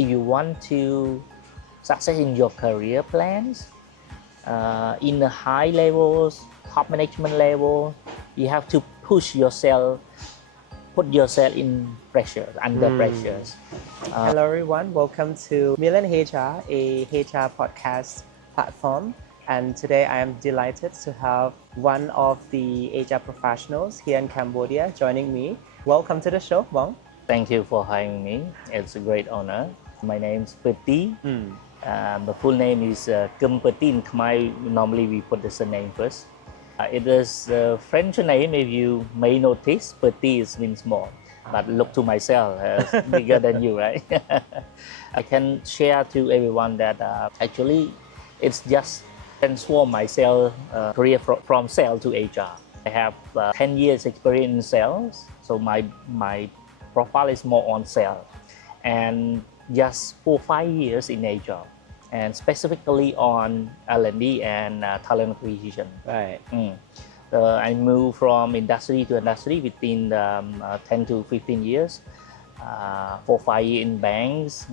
If you want to success in your career plans, in the high levels, top management level, you have to push yourself, put yourself in pressure, under pressures. Hello everyone, welcome to Million HR, a HR podcast platform. And today I am delighted to have one of the HR professionals here in Cambodia joining me. Welcome to the show, Bong. Thank you for having me. It's a great honor. My name is Peti. The full name is Peti. In Khmer, normally we put the surname first. It is a French name, if you may notice. Petit means small, but look to myself as bigger than you, right? I can share to everyone that actually it's just transform myself career from sales to HR. I have 10 years experience in sales, so my profile is more on sales, and just 4-5 years in HR, and specifically on L&D and talent acquisition. Right. I moved from industry to industry within 10 to 15 years. 4-5 years in banks,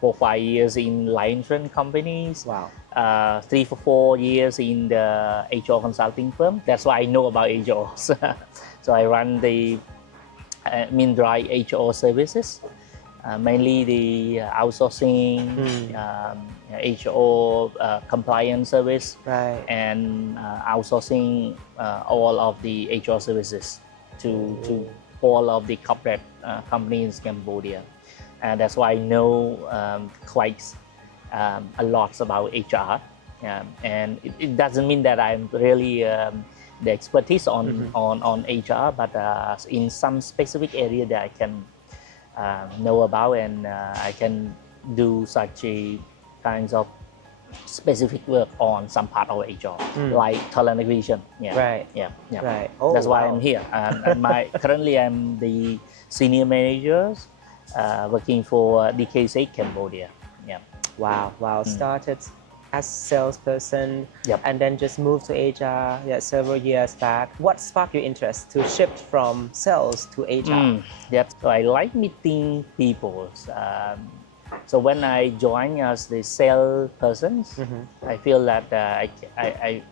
4-5 years in life insurance companies. Wow. 3-4 years in the HR consulting firm. That's why I know about HR. So I run the Mindrai HR services, mainly the outsourcing, HR compliance service, Right. and outsourcing all of the HR services to all of the corporate companies in Cambodia. And that's why I know quite a lot about HR. And it doesn't mean that I'm really the expertise on HR, but in some specific area that I can know about, and I can do such a kinds of specific work on some part of HR, like talent acquisition. Right. Right. Oh, That's why wow. I'm here. And currently I'm the senior manager working for DKC Cambodia. Wow. Started as salesperson, Yep. and then just moved to HR several years back. What sparked your interest to shift from sales to HR? So I like meeting people. So when I joined as the salesperson, I feel that I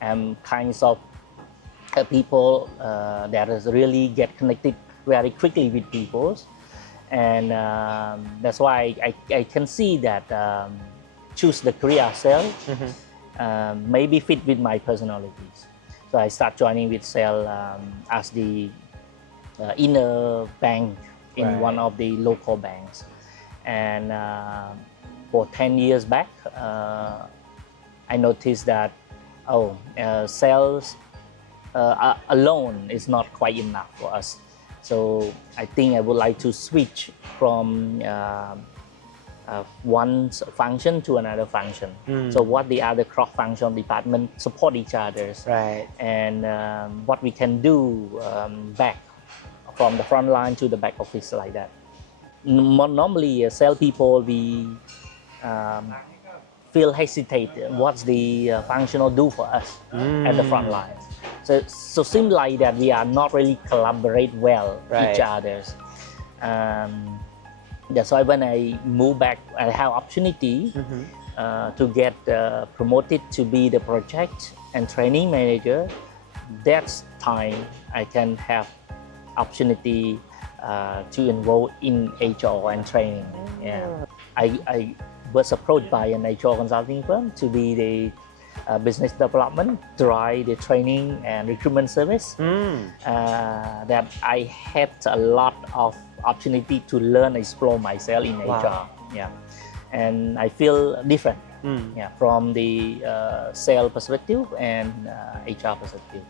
am kinds of people that is really get connected very quickly with people, and that's why I can see that choose the career sales maybe fit with my personalities. So I start joining with sales as the inner bank in one of the local banks. And for 10 years back, I noticed that sales alone is not quite enough for us. So I think I would like to switch from one function to another function. So what the other cross-functional department support each other, Right. and what we can do back from the front line to the back office, like that. Normally, sales people, we feel hesitate. What's the functional do for us at the front line? So seems like that we are not really collaborate well each others. That's why when I move back, I have opportunity to get promoted to be the project and training manager. That's time I can have opportunity to enroll in HR and training. I was approached by an HR consulting firm to be the business development, drive the training and recruitment service. That I had a lot of opportunity to learn, explore myself in HR. And I feel different from the sales perspective and HR perspective.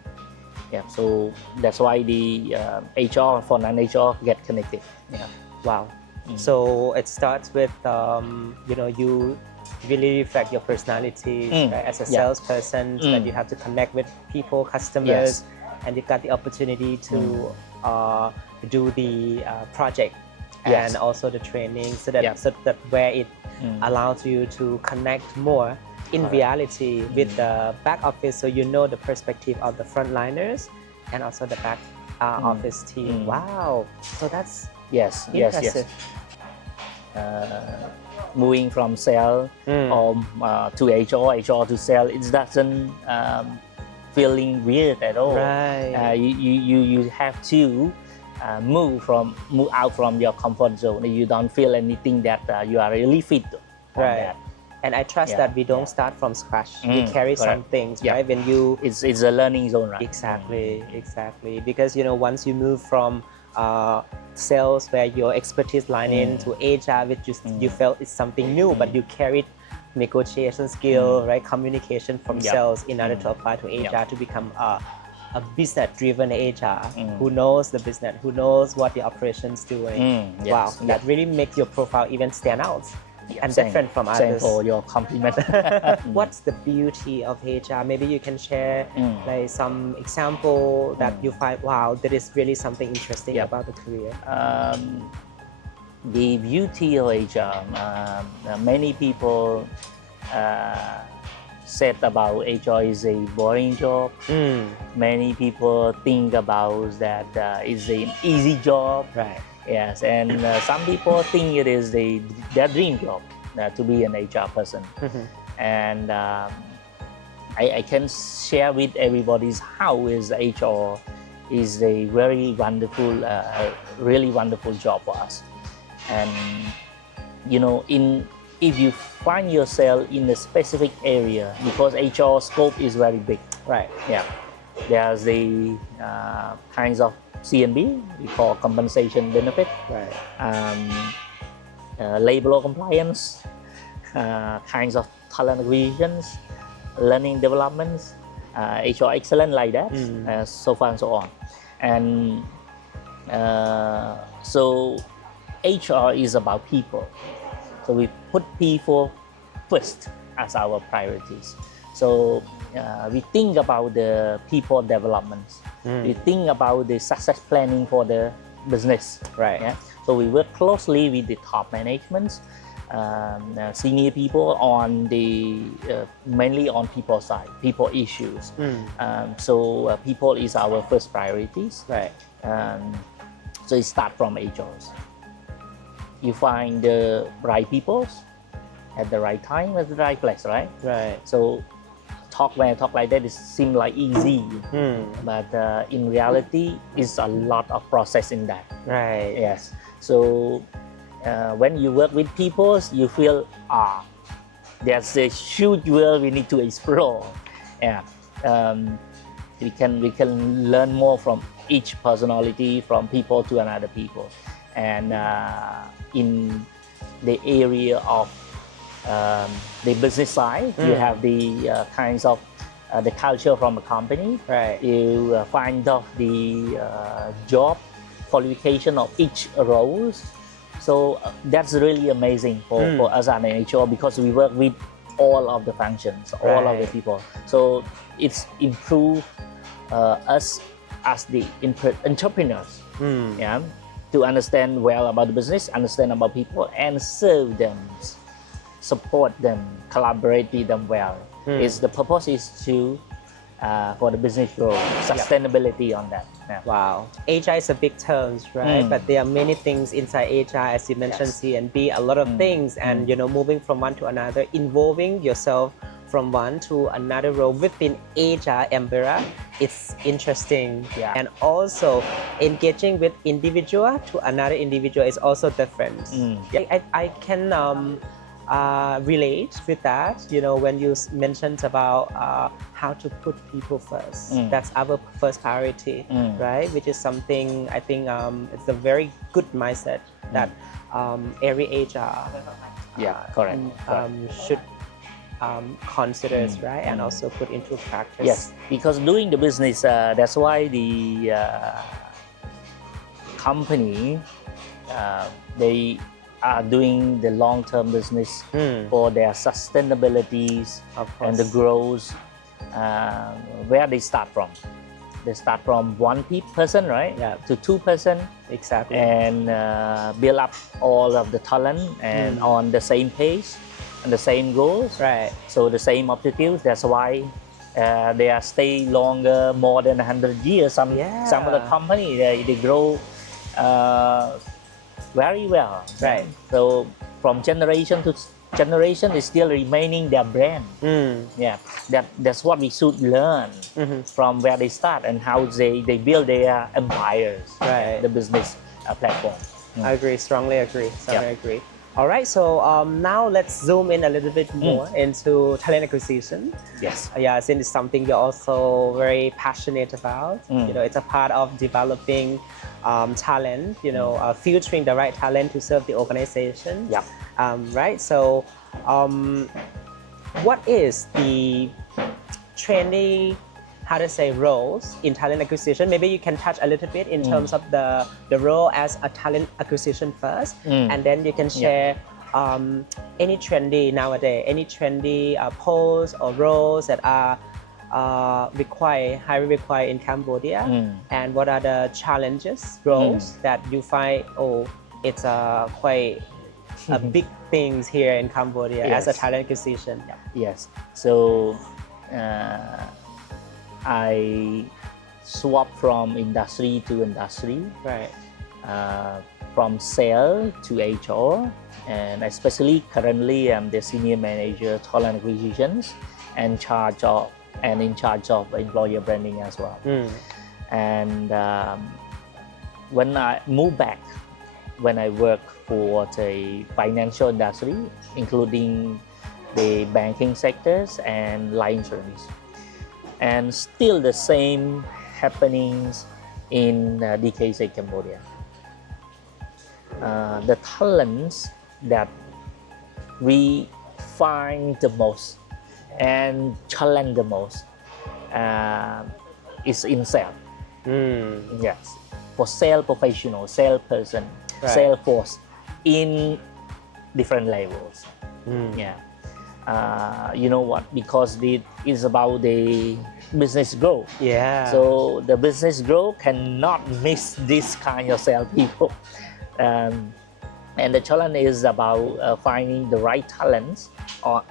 So that's why the HR for non-HR get connected. Wow. So it starts with you really reflect your personality right? As a salesperson, that you have to connect with people, customers, and you got the opportunity to do the project and also the training, so that where it allows you to connect more in reality with the back office, so you know the perspective of the frontliners and also the back office team. Wow. So that's impressive. moving from sale or to HR to sale. It doesn't feeling weird at all. Right. You have to move out from your comfort zone. You don't feel anything that you are really fit for Right. that. And I trust Yeah, that we don't yeah. start from scratch. We carry correct. some things, Yeah. right? When you It's a learning zone, right? exactly. Because once you move from sales where your expertise line into HR, which you felt is something new, but you carried negotiation skill, right? Communication from sales in order to apply to HR to become a business-driven HR who knows the business, who knows what the operations doing. Wow, that really makes your profile even stand out. And different from Same others. for your compliment. What's the beauty of HR? Maybe you can share like some example that you find, wow, there is really something interesting about the career. The beauty of HR, many people said about HR is a boring job. Many people think about that it's an easy job. Right. Yes, and some people think it is their dream job to be an HR person. And I can share with everybody how is HR is a very wonderful, really wonderful job for us. And if you find yourself in a specific area, because HR scope is very big. Right. Yeah, there's the kinds of CNB, we call compensation benefit, Right. labor law compliance, kinds of talent acquisitions, learning developments, HR excellence like that, so far and so on. And so HR is about people. So we put people first as our priorities. So we think about the people development. We think about the success planning for the business. Right. Yeah? So we work closely with the top management, senior people on the mainly on people side, people issues. So people is our first priorities. Right. So it starts from HRs. You find the right people at the right time at the right place, right? Right. So when I talk like that, it seems like easy, but in reality, it's a lot of process in that. Right. Yes. So when you work with people, you feel there's a huge world we need to explore. Yeah. We can learn more from each personality, from people to another people, and in the area of the business side, you have the kinds of the culture from a company. Right. You find out the job qualification of each roles. So that's really amazing for us at HR, because we work with all of the functions, all of the people. So it's improved us as the entrepreneurs. Yeah, to understand well about the business, understand about people, and serve them, support them, collaborate with them well. The purpose is to for the business growth, sustainability on that. Yeah. Wow. HR is a big term, right? But there are many things inside HR, as you mentioned, C&B, a lot of things, and moving from one to another, involving yourself from one to another role within HR umbrella, it's interesting. Yeah. And also engaging with individual to another individual is also different. I can relate with that, when you mentioned about how to put people first. That's our first priority, right? Which is something I think it's a very good mindset that every HR correct. should consider, right? And also put into practice. Yes, because doing the business, that's why the company, they are doing the long-term business for their sustainability and the growth. Where they start from? They start from one person, right? Yeah. To 2%. Exactly. And build up all of the talent and on the same page and the same goals. Right. So the same objectives. That's why they are stay longer, more than 100 years. Some of the company they grow very well. Right. So from generation to generation is still remaining their brand. Yeah, that's what we should learn from where they start and how they build their empires, Right. the business platform. I agree, strongly agree. Agree. All right, so now let's zoom in a little bit more into talent acquisition. Yes. Yeah, since it's something you're also very passionate about. You know, it's a part of developing talent. You know, filtering the right talent to serve the organization. Yeah. Right. So, what is the trainee, how to say, roles in talent acquisition? Maybe you can touch a little bit in terms of the role as a talent acquisition first, and then you can share any trendy nowadays, any trendy posts or roles that are highly required in Cambodia, and what are the challenges, roles that you find, it's quite big things here in Cambodia as a talent acquisition. Yes. So I swapped from industry to industry, Right. From sales to HR, and especially currently I'm the senior manager talent acquisitions and in charge of employer branding as well. And when I moved back, when I work for the financial industry, including the banking sectors and life insurance, and still the same happenings in DKC Cambodia. The talents that we find the most and challenge the most is in sales. Yes, for sales professional, sales person, sales force in different levels. Yeah. You know what? Because it is about the business growth. Yeah. So the business growth cannot miss this kind of sales people. And the challenge is about finding the right talents or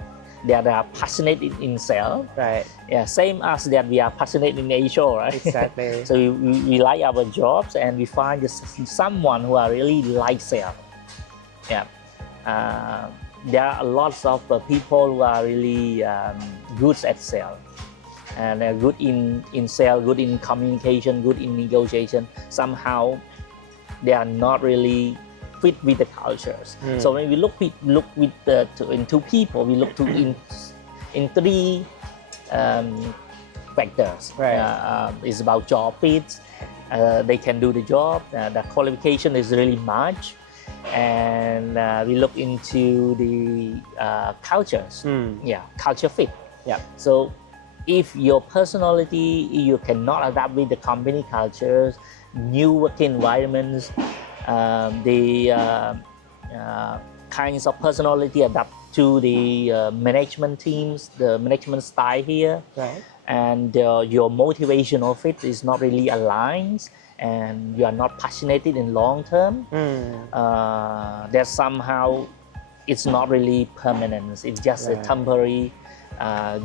that are passionate in sales. Right. Yeah, same as that we are passionate in HR, right? Exactly. So we like our jobs and we find someone who are really like sales. Yeah. There are lots of people who are really good at sales and they're good in sales, good in communication, good in negotiation. Somehow they are not really fit with the cultures. So when we look into people, we look in three factors. Right. It's about job fit. They can do the job. The qualification is really much. And we look into the cultures. Yeah, culture fit. Yeah. So if your personality, you cannot adapt with the company cultures, new work environments, the kinds of personality adapt to the management teams, the management style here, Right. and your motivation of it is not really aligned, and you are not passionate in long term. That somehow it's not really permanent. It's just a temporary.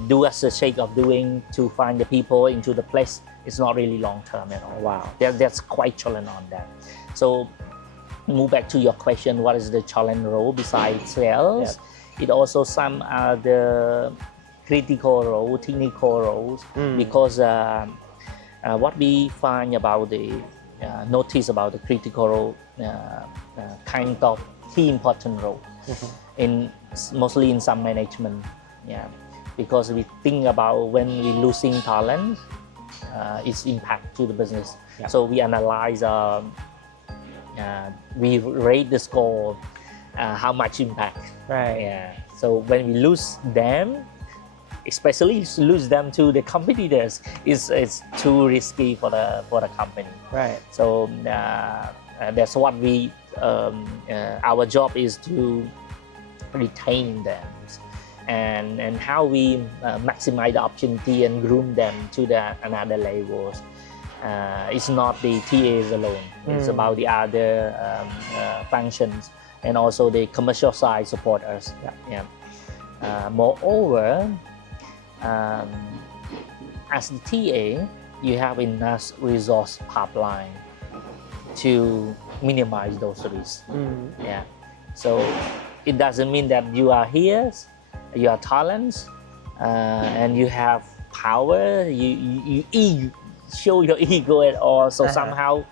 Do as a sake of doing to find the people into the place. It's not really long term at all. Wow. That's quite challenge on that. So move back to your question, what is the challenge role besides sales? It also some other critical role, technical roles, because what we find about the notice about the critical role, kind of key important role mostly in some management. Yeah, because we think about when we losing talent, its impact to the business. So we analyze, we rate the score, how much impact. Right. Yeah. So when we lose them, especially lose them to the competitors, it's too risky for the company. Right. So that's what we our job is to retain them. And how we maximize the opportunity and groom them to another levels. It's not the TAs alone. It's about the other functions and also the commercial side support us. Moreover, as the TA, you have enough resource pipeline to minimize those risks. Yeah. So it doesn't mean that you are here, you are talents, and you have power. You show your ego at all. So somehow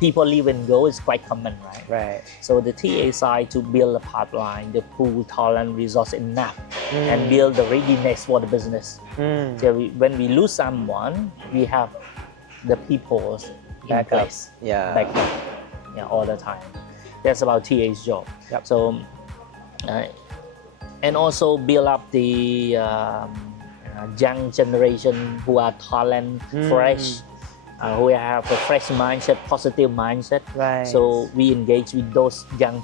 people leave and go is quite common, right? Right. So the TA side to build a pipeline, the pool talent resource enough, and build the readiness for the business. So when we lose someone, we have the people in place, backup, all the time. That's about TA's job. Yep. So, and also build up the young generation who are talent, fresh, who have a fresh mindset, positive mindset. Right. So we engage with those young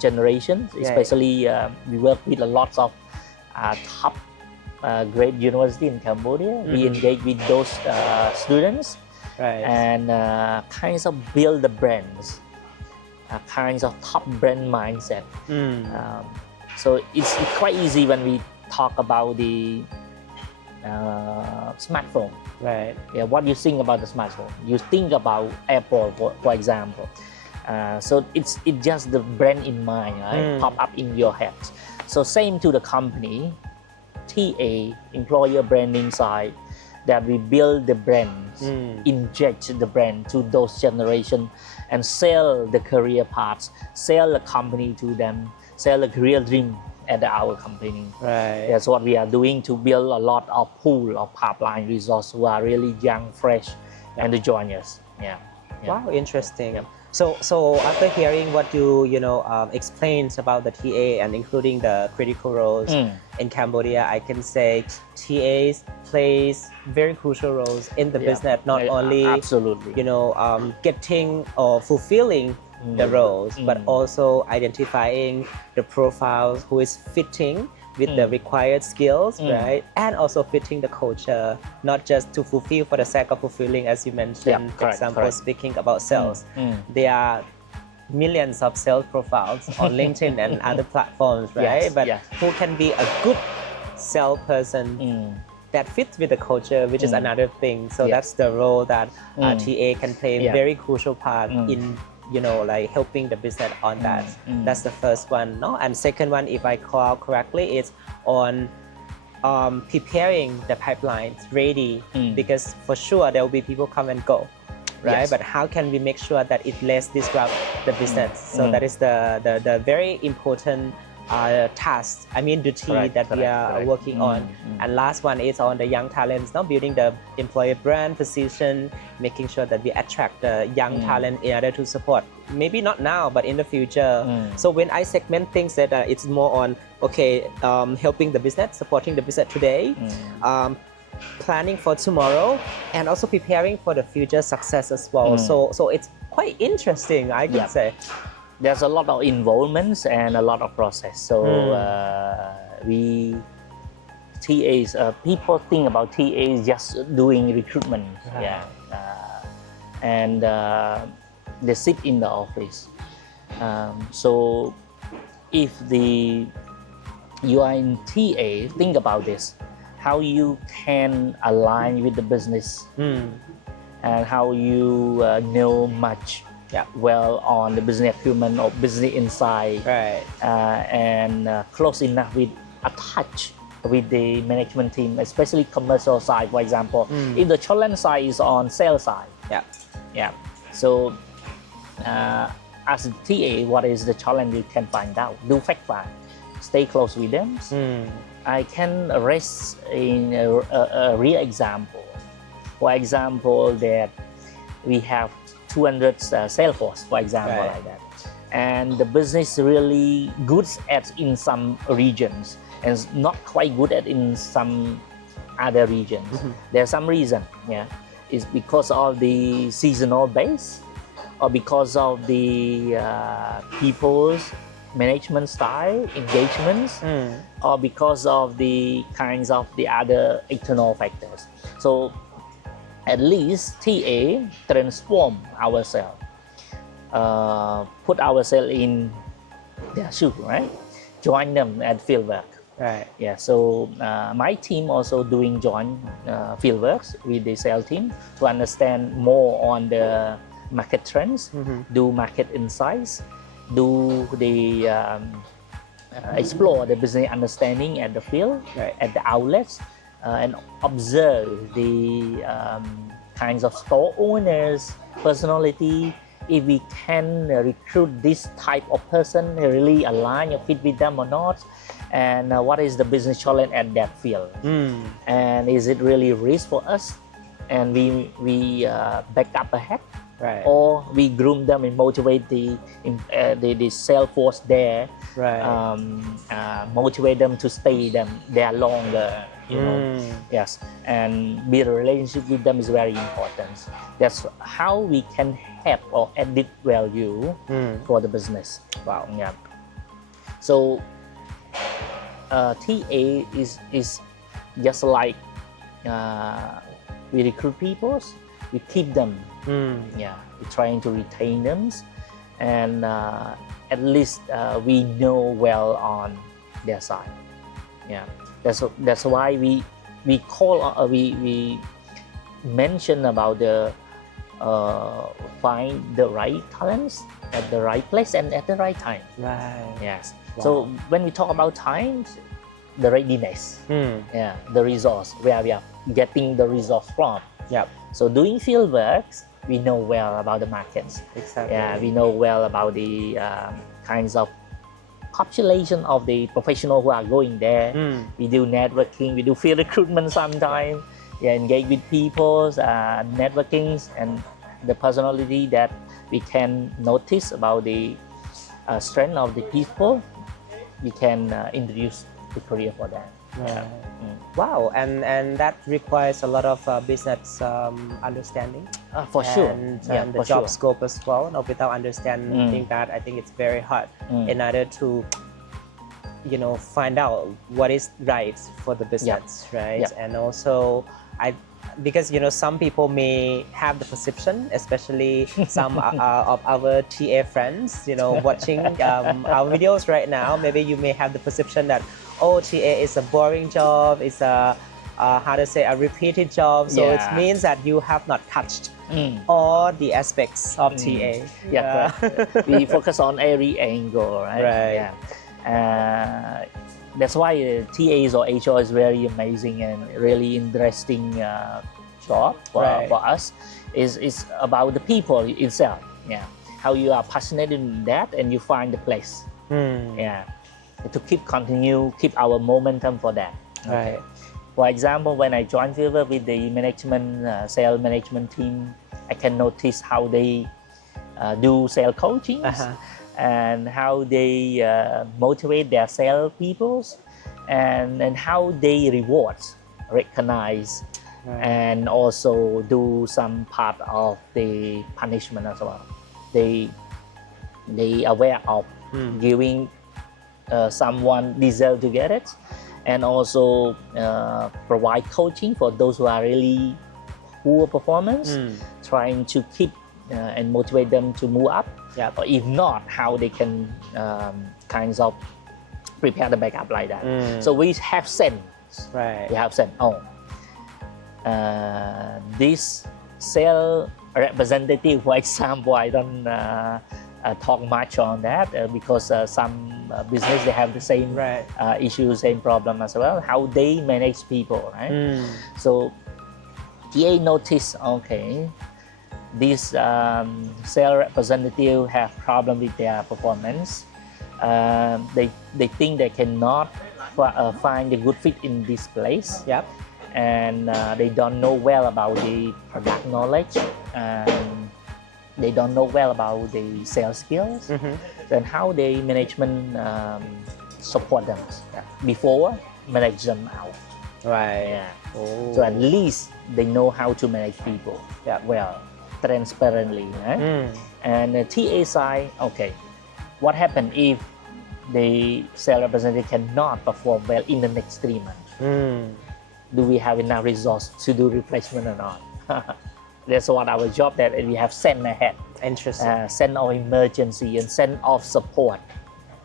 generations, especially we work with a lot of top great university in Cambodia. We engage with those students and kinds of build the brands, kinds of top brand mindset. So it's quite easy when we talk about the smartphone. Right. Yeah, what you think about the smartphone? You think about Apple, for example. So it's just the brand in mind, right? Pop up in your head. So same to the company, TA, employer branding side, that we build the brands, inject the brand to those generation, and sell the career paths, sell the company to them, sell the career dream at our company. Right. That's what we are doing to build a lot of pool of pipeline resource who are really young, fresh, and to join us. Wow, interesting. So after hearing what you explained about the TA and including the critical roles in Cambodia, I can say TAs plays very crucial roles in the business, not only absolutely, getting or fulfilling the roles, but also identifying the profiles who is fitting with the required skills, right? And also fitting the culture, not just to fulfill for the sake of fulfilling, as you mentioned, example, speaking about sales. There are millions of sales profiles on LinkedIn and other platforms, right? But who can be a good salesperson that fits with the culture, which is another thing. So that's the role that TA can play a very crucial part in like helping the business on that. That's the first one, no? And second one, if I call correctly, is on preparing the pipelines ready, because for sure there will be people come and go, right? But how can we make sure that it less disrupt the business? So that is the very important task, duty that we are working on. And last one is on the young talents, now building the employer brand position, making sure that we attract the young talent in order to support, maybe not now, but in the future. So when I segment things that it's more on, helping the business, supporting the business today, planning for tomorrow, and also preparing for the future success as well. So it's quite interesting, I could say. There's a lot of involvements and a lot of process. So we TAs, people think about TAs just doing recruitment, and they sit in the office. So if you are in TA, think about this: how you can align with the business, and how you know much. Well on the business acumen or business insight, and close enough with a touch with the management team, especially commercial side, for example. If the challenge side is on sales side, so as a TA, what is the challenge you can find out? Do fact find, stay close with them. I can raise in a real example. For example, that we have 200 sales force, for example, like that. And the business really good at in some regions and not quite good at in some other regions. There's some reason, it's because of the seasonal base, or because of the people's management style, engagements, or because of the kinds of the other external factors. So at least TA transform ourselves, put ourselves in their shoe, right? Join them at fieldwork. So my team also doing joint fieldworks with the sales team to understand more on the market trends, do market insights, do the explore the business understanding at the field, at the outlets, and observe the kinds of store owners, personality. If we can recruit this type of person, really align or fit with them or not, and what is the business challenge at that field, and is it really a risk for us, and we back up ahead, or we groom them and motivate the sales force there, motivate them to stay there longer. Yes, and build a relationship with them is very important. That's how we can help or added value for the business. Wow. Yeah. So TA is just like we recruit people, we keep them. Yeah, we're trying to retain them, and at least we know well on their side. Yeah. That's why we call we mention about the find the right talents at the right place and at the right time. Yes. Wow. So when we talk about time, the readiness, the resource, where we are getting the resource from. So doing field works, we know well about the markets. Exactly. Yeah, we know well about the kinds of population of the professionals who are going there. We do networking, we do field recruitment sometimes. Engage with people, networking, and the personality that we can notice about the strength of the people. We can introduce the career for them. Wow, and that requires a lot of business understanding. For sure. And the job scope as well. Now, without understanding that, I think it's very hard in order to, find out what is right for the business, right? And also, because some people may have the perception, especially some of our TA friends, watching our videos right now. Maybe you may have the perception that, oh, TA is a boring job, it's a a repeated job. So it means that you have not touched all the aspects of TA. We focus on every angle, right? That's why TAs or HR is very amazing and really interesting job for us. Is about the people itself. How you are passionate in that and you find the place. To keep our momentum for that. For example, when I joined Fiverr with the management, sales management team, I can notice how they do sales coaching and how they motivate their sales people, and how they reward, recognize, and also do some part of the punishment as well. They aware of giving someone deserve to get it, and also provide coaching for those who are really poor performance, trying to keep and motivate them to move up. Or if not, how they can kinds of prepare the backup like that. So we have sense. We have sense. This sales representative, for example, I don't talk much on that because some business they have the same issue, same problem as well. How they manage people, So TA notice, this sales representative have problem with their performance. They think they cannot find a good fit in this place. And they don't know well about the product knowledge. They don't know well about the sales skills. Then how the management support them before manage them out. So at least they know how to manage people well, transparently. And the TA side, what happens if the sales representative cannot perform well in the next 3 months? Do we have enough resource to do replacement or not? That's what our job that we have sent ahead. Interesting. Send of emergency and send of support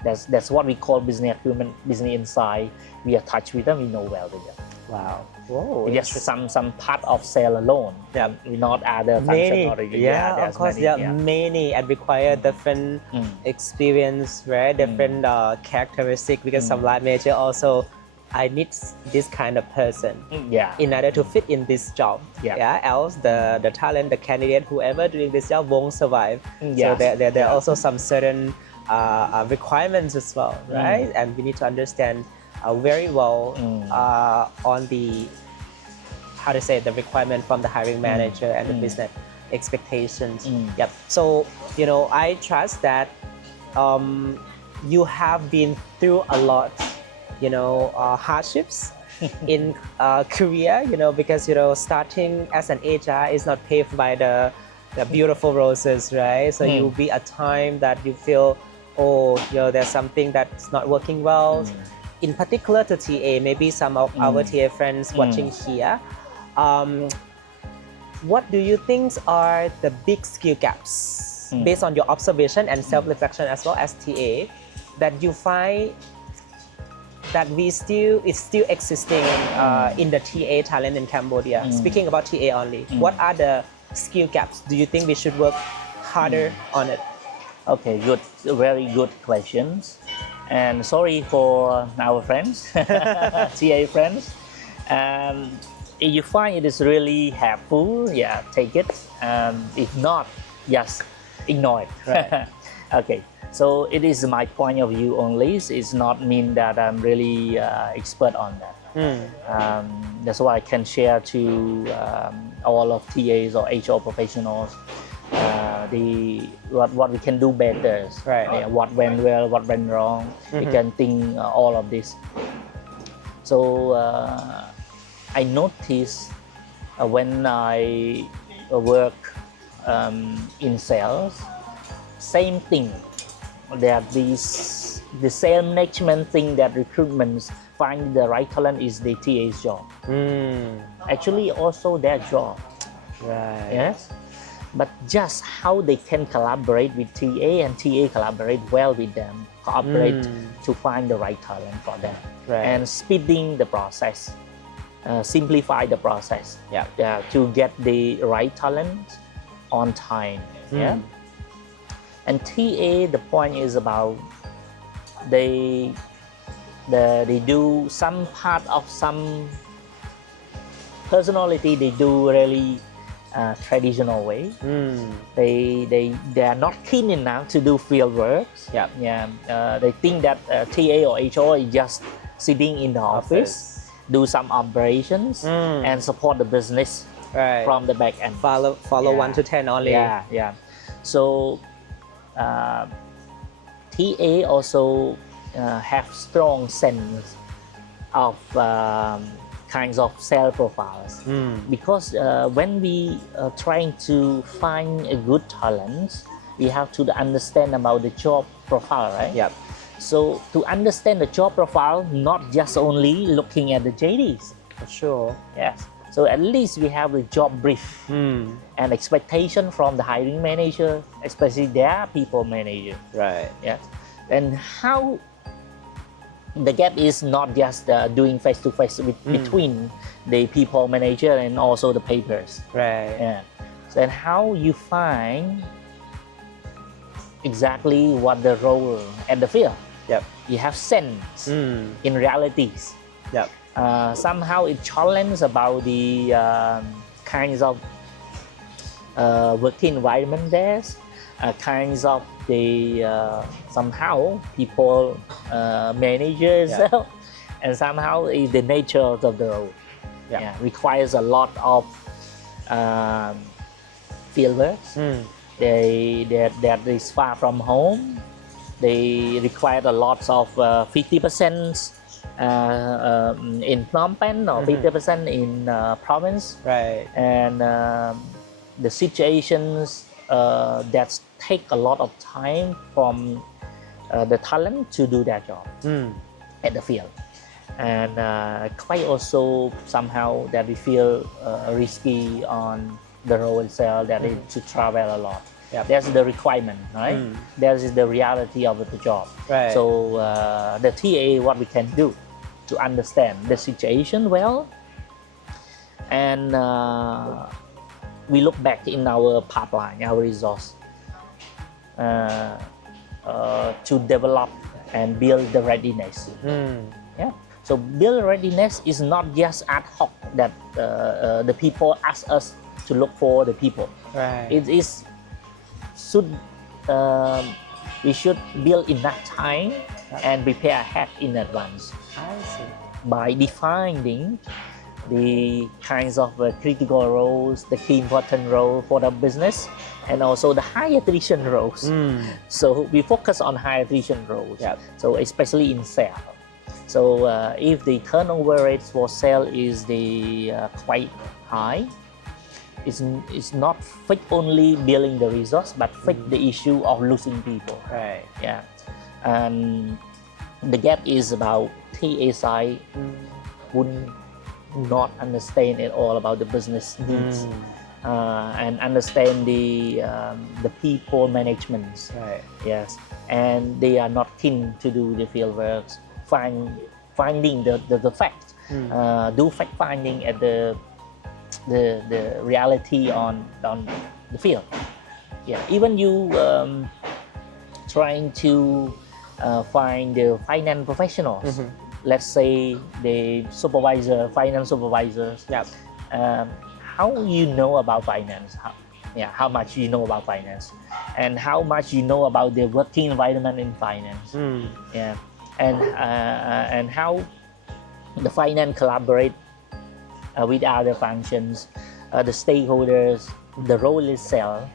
That's what we call business acumen, business insight. We are touch with them, we know well with them. Wow. Whoa. Just some part of sale alone. Yeah. We not other function Many. or Yeah, of there's course, many, there are many and require different experience, right? Different characteristic because some line manager also, I need this kind of person in order to fit in this job. Else the talent, the candidate, whoever doing this job won't survive. So there are also some certain requirements as well, right? And we need to understand very well on the, how to say, the requirement from the hiring manager and the business expectations. Yep. So, you know, I trust that you have been through a lot, you know, hardships in Korea, you know, because, you know, starting as an HR is not paved by the beautiful roses, right? So you'll be a time that you feel, oh, you know, there's something that's not working well. In particular to TA, maybe some of our TA friends watching here, what do you think are the big skill gaps based on your observation and self-reflection as well as TA that you find that it's still existing in the TA talent in Cambodia? Speaking about TA only, what are the skill gaps? Do you think we should work harder on it? Okay, good, very good questions. And sorry for our friends, TA friends. If you find it is really helpful, yeah, take it. If not, just ignore it. Right. Okay, so it is my point of view only. It's not mean that I'm really expert on that. That's why I can share to all of TAs or HR professionals what we can do better. Right. What went well, what went wrong. We can think all of this. So I noticed when I work in sales, same thing. That the sales management thing that recruitment find the right talent is the TA's job. Actually, also their job. Right. Yes. But just how they can collaborate with TA and TA collaborate well with them, cooperate to find the right talent for them, and speeding the process, simplify the process, to get the right talent on time. And TA, the point is about they do some part of some personality, they do really traditional way. They are not keen enough to do field work. They think that TA or HR is just sitting in the office, do some operations and support the business from the back end. Follow 1 to 10 only. So TA also have strong sense of kinds of sales profiles, because when we are trying to find a good talent, we have to understand about the job profile, right? So to understand the job profile, not just only looking at the JDs. For sure. Yes. So at least we have the job brief and expectation from the hiring manager, especially their people manager. Right. Yes. And how the gap is not just doing face-to-face between the people manager and also the papers. Right. So and how you find exactly what the role at the field. You have sense in realities. Somehow it challenges about the kinds of working environment there, kinds of the somehow people managers, and somehow is the nature of the role. Requires a lot of field work. That is far from home. They require a lot of 50% in Phnom Penh or 50% in province. And the situations that take a lot of time from the talent to do their job at the field. And quite also somehow that we feel risky on the role itself, that is to travel a lot. Yep. That's the requirement, right? That is the reality of the job. Right. So the TA, what we can do to understand the situation well, and we look back in our pipeline, our resource, to develop and build the readiness. Yeah. So build readiness is not just ad hoc that the people ask us to look for the people. Right. It is we should build enough time and prepare ahead in advance. I see. By defining the kinds of critical roles, the key important role for the business, and also the high attrition roles. So we focus on high attrition roles. Yep. So especially in sales. So if the turnover rate for sale is quite high, it's not fix only building the resource, but fix the issue of losing people. Right. Yeah, and the gap is about TA side would not understand at all about the business needs and understand the people management. Right. Yes, and they are not keen to do the field works, finding the fact, do fact finding at the reality on the field. Yeah, even you trying to find the finance professionals. Let's say the finance supervisors. Yep. How you know about finance? How much you know about finance, and how much you know about the working environment in finance. Yeah, and how the finance collaborate with other functions, the stakeholders, the role itself.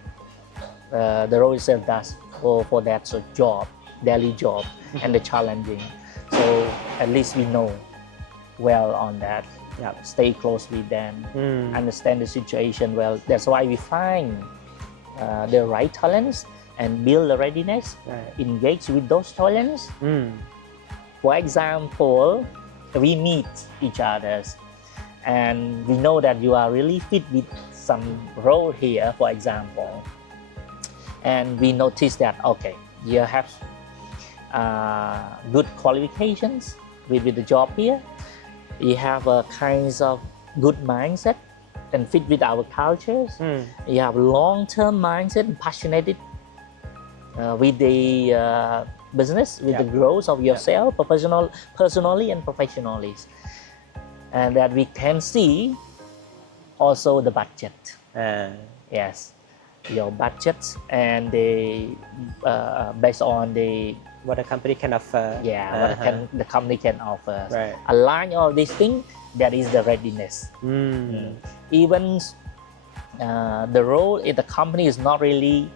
The role itself does for that job, daily job, and the challenging. So at least we know well on that. Yep. Stay close with them, understand the situation well. That's why we find the right talents and build the readiness, engage with those talents. For example, we meet each other and we know that you are really fit with some role here, for example. And we notice that, okay, you have good qualifications with the job here. You have a kinds of good mindset and fit with our cultures. You have long-term mindset and passionate with the business, with the growth of yourself, personally and professionally. And that we can see also the budget. Yes, your budget and based on what a company can offer. What the company can offer. Right. Align all these things, that is the readiness. Even the role in the company is not really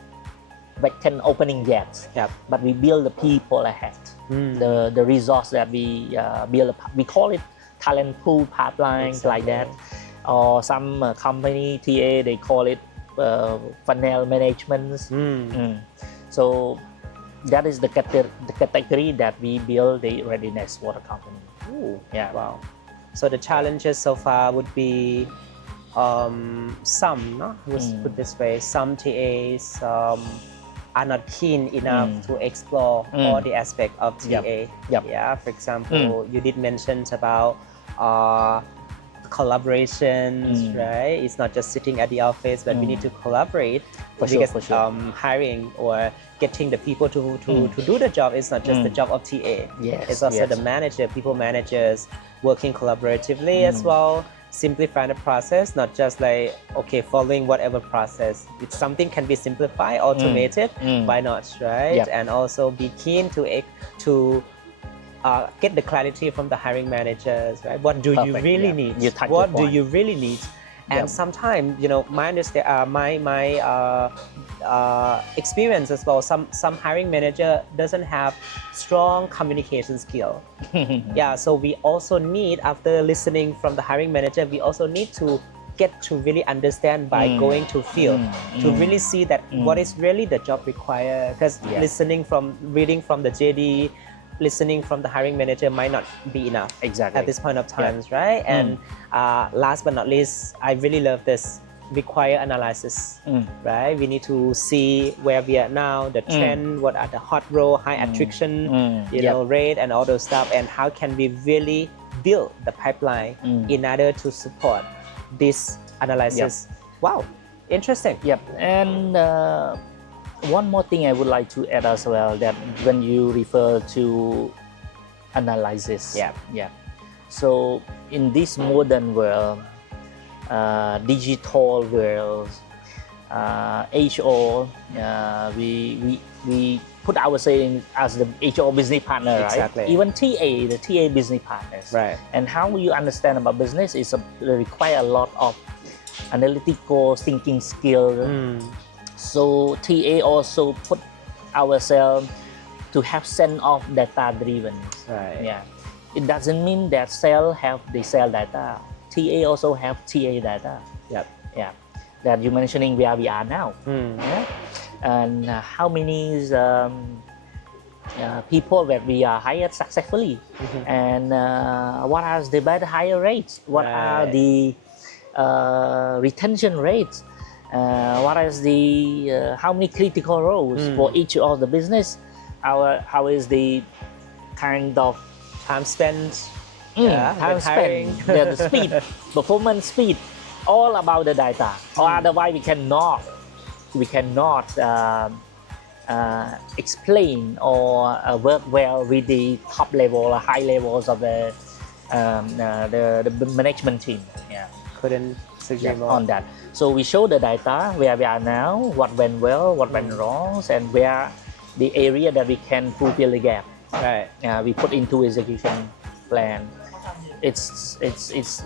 vacant opening yet, but we build the people ahead. The resource that we build, we call it talent pool pipelines, like that. Or some company TA, they call it funnel management. So that is the category that we build the readiness for the company. Ooh, yeah. Wow. So the challenges so far would be some, no? Let's put this way, some TAs are not keen enough to explore all the aspects of TA. Yeah, for example, you did mention about collaborations, right? It's not just sitting at the office, but we need to collaborate. For sure. Hiring or getting the people to do the job is not just the job of TA. It's also the manager, people managers working collaboratively as well. Simplifying the process, not just like, okay, following whatever process. If something can be simplified, automated, why not, right? And also be keen to get the clarity from the hiring managers, right? What do you really need? What do you really need? And sometimes, my experience as well, some hiring manager doesn't have strong communication skill. So we also need, after listening from the hiring manager, we also need to get to really understand by going to field to really see that what is really the job required. Because reading from the JD, listening from the hiring manager might not be enough at this point of time, right? And last but not least, I really love this. require analysis, right? We need to see where we are now, the trend, what are the hot role, high attrition, rate, and all those stuff, and how can we really build the pipeline in order to support this analysis. Wow, interesting. Yep. And one more thing I would like to add as well, that when you refer to analysis, so in this modern world, digital world, HR, we put ourselves as the HR business partner, Exactly. right? Even the TA business partners. Right. And how you understand about business is require a lot of analytical thinking skill. So TA also put ourselves to have sense of data driven. Right. Yeah. It doesn't mean that sales have the sales data. TA also have TA data. Yep. Yeah. That you're mentioning where we are now. Yeah? And how many people that we are hired successfully, and what are the better hire rates? What are the retention rates? What is the how many critical roles for each of the business? How is the kind of time spent? Time spent, the speed, performance speed, all about the data. Or otherwise we cannot explain or work well with the top level or high levels of the management team. Yeah, couldn't agree more on that. So we show the data where we are now, what went well, what went wrong, and where the area that we can fulfill the gap. Right. We put into execution plan. It's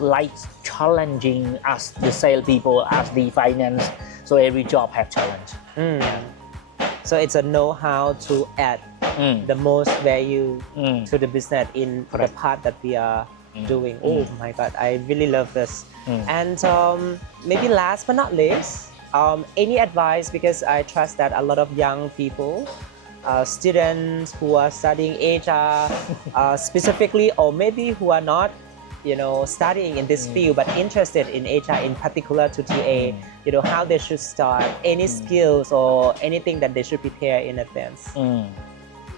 like challenging us, the sales people, as the finance. So every job have challenge. So it's a know-how to add the most value to the business in the part that we are doing. Oh my God, I really love this. And maybe last but not least, any advice, because I trust that a lot of young people, students who are studying HR specifically, or maybe who are not studying in this field but interested in HR in particular to TA, how they should start, any skills or anything that they should prepare in advance.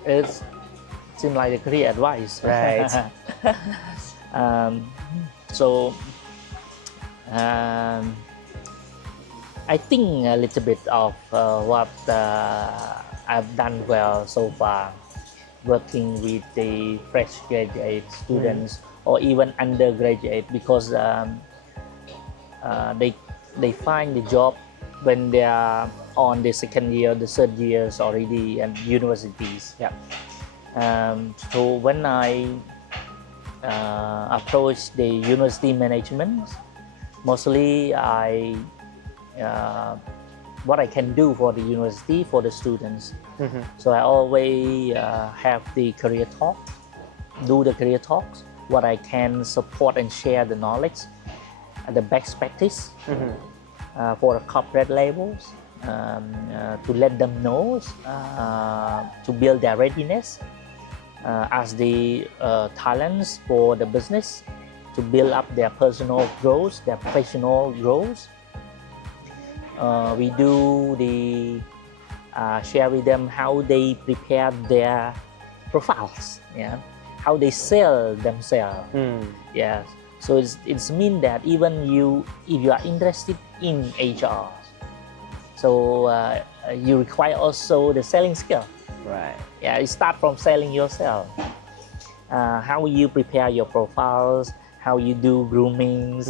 It seems like a clear advice. Right. So I think a little bit of what I've done well so far, working with the fresh graduate students or even undergraduate, because they find the job when they are on the second year, the third years already in universities. So when I approach the university management, mostly what I can do for the university, for the students. So I always have the career talk, do the career talks, what I can support and share the knowledge, the best practice for the corporate levels, to let them know, to build their readiness as the talents for the business, to build up their personal growth, their professional growth. We do the share with them how they prepare their profiles, how they sell themselves. Yes. So it's mean that even if you are interested in HR, so you require also the selling skill. Right. Yeah, it start from selling yourself. How you prepare your profiles, how you do groomings,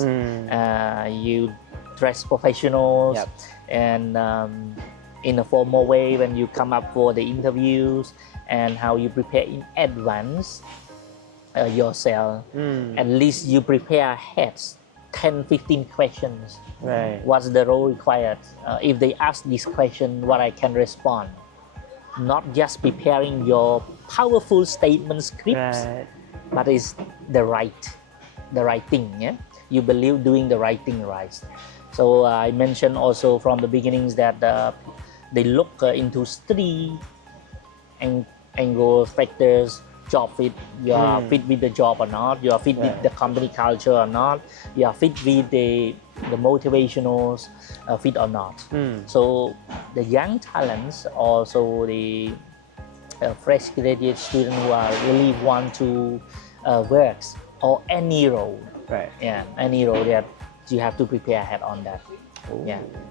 you dress professionals, and in a formal way when you come up for the interviews, and how you prepare in advance yourself. At least you prepare ahead 10-15 questions. Right. What's the role required? If they ask this question, what I can respond. Not just preparing your powerful statement scripts, but it's the right thing. Yeah? You believe doing the right thing, right? So I mentioned also from the beginnings that they look into three angle factors job fit, you are fit with the job or not, you are fit with the company culture or not, you are fit with the motivational fit or not. So the young talents, also the fresh graduate students who are really want to work or any role, any role that you have to prepare ahead on that.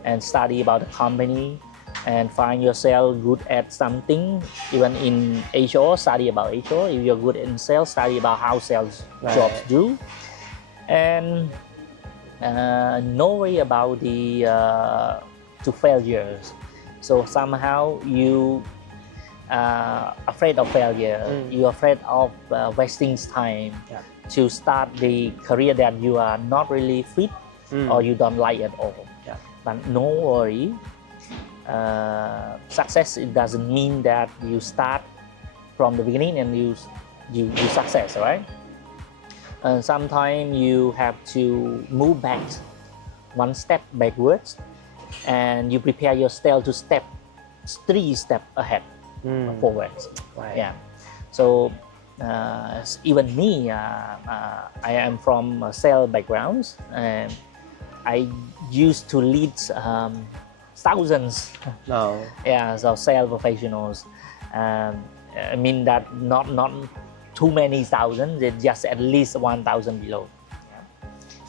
And study about the company and find yourself good at something. Even in HR, study about HR. If you're good in sales, study about how sales jobs do. And no worry about the failures. So somehow you afraid of failure. You're afraid of wasting time to start the career that you are not really fit or you don't like at all. But no worry. Success, it doesn't mean that you start from the beginning and you success, right? Sometimes you have to move back one step backwards, and you prepare yourself to step 3 steps ahead forwards. So even me, I am from sales backgrounds, and I used to lead thousands of sales professionals. I mean that not too many thousands, it's just at least 1,000 below,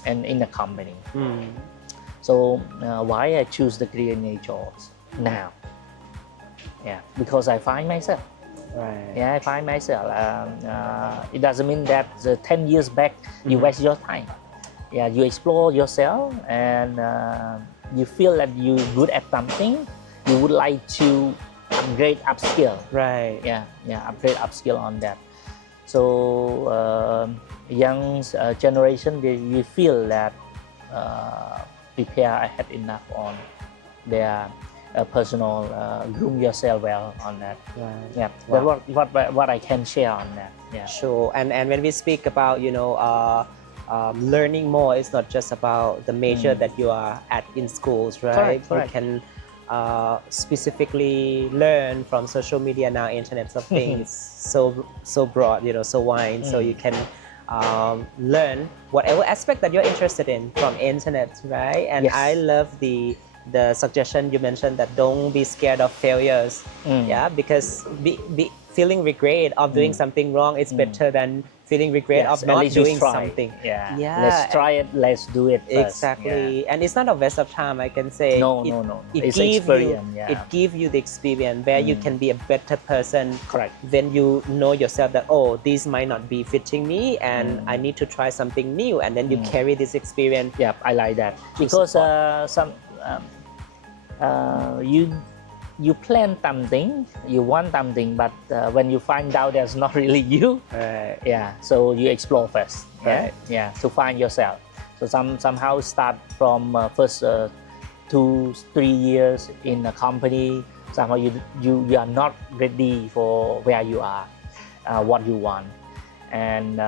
and in the company. So why I choose the career in HR now? Because I find myself. I find myself. It doesn't mean that 10 years back you waste your time. You explore yourself, and you feel that you're good at something, you would like to upgrade, upskill. Upgrade, upskill on that. So young generation, we feel that prepare ahead enough on their personal, groom yourself well on that. What I can share on that. Sure. And when we speak about learning more, it's not just about the major that you are at in schools, right? Correct. You can specifically learn from social media now, internet of things, so broad, so wide. So you can learn whatever aspect that you're interested in from internet, right? And I love the suggestion you mentioned that don't be scared of failures, because feeling regret of doing something wrong is better than feeling regret of not doing something. Let's try it, let's do it first. Exactly. And it's not a waste of time, I can say. No. It's experience. It gives you the experience where you can be a better person. When you know yourself that, oh, this might not be fitting me and I need to try something new, and then you carry this experience. I like that. Because you plan something, you want something, but when you find out that's not really you, so you explore first, to find yourself. So somehow start from first 2-3 years in a company. Somehow you are not ready for where you are, what you want, and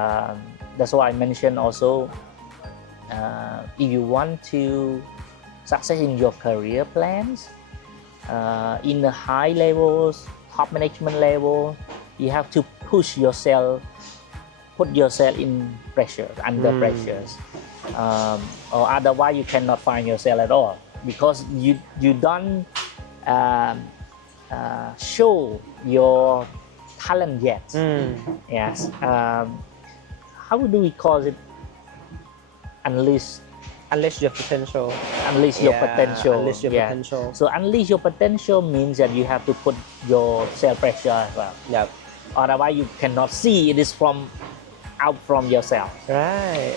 that's why I mentioned also. If you want to success in your career plans, in the high levels, top management level, you have to push yourself, put yourself in pressure, under pressures, or otherwise you cannot find yourself at all, because you don't show your talent yet. How do we call it? Unleash your potential. Unleash your potential. Unleash your potential. So unleash your potential means that you have to put your self pressure as well. Otherwise, you cannot see it is out from yourself. Right.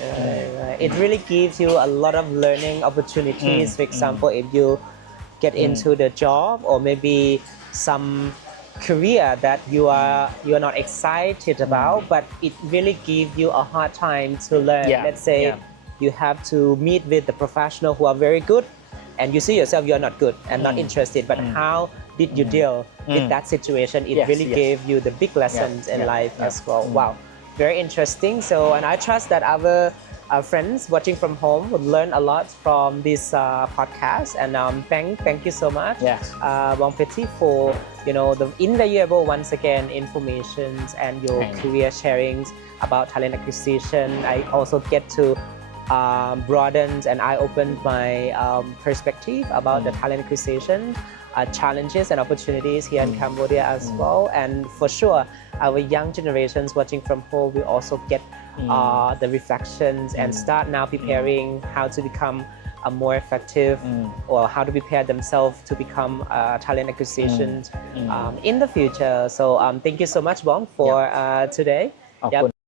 It really gives you a lot of learning opportunities. For example, if you get into the job or maybe some career that you are not excited about, but it really gives you a hard time to learn. Let's say you have to meet with the professional who are very good, and you see yourself you are not good and not interested, but how did you deal with that situation? It really gave you the big lessons in life as well. Wow, very interesting. So, and I trust that our our friends watching from home would learn a lot from this podcast. And thank you so much, Yes. Bong Peti, for the invaluable once again informations and your Thank you. career sharings about talent acquisition. I also get to broaden and I opened my perspective about the talent acquisition challenges and opportunities here in Cambodia as well. And for sure, our young generations watching from home will also get the reflections and start now preparing how to become a more effective or how to prepare themselves to become talent acquisition in the future. So thank you so much, Bong, for today. ขอบคุณ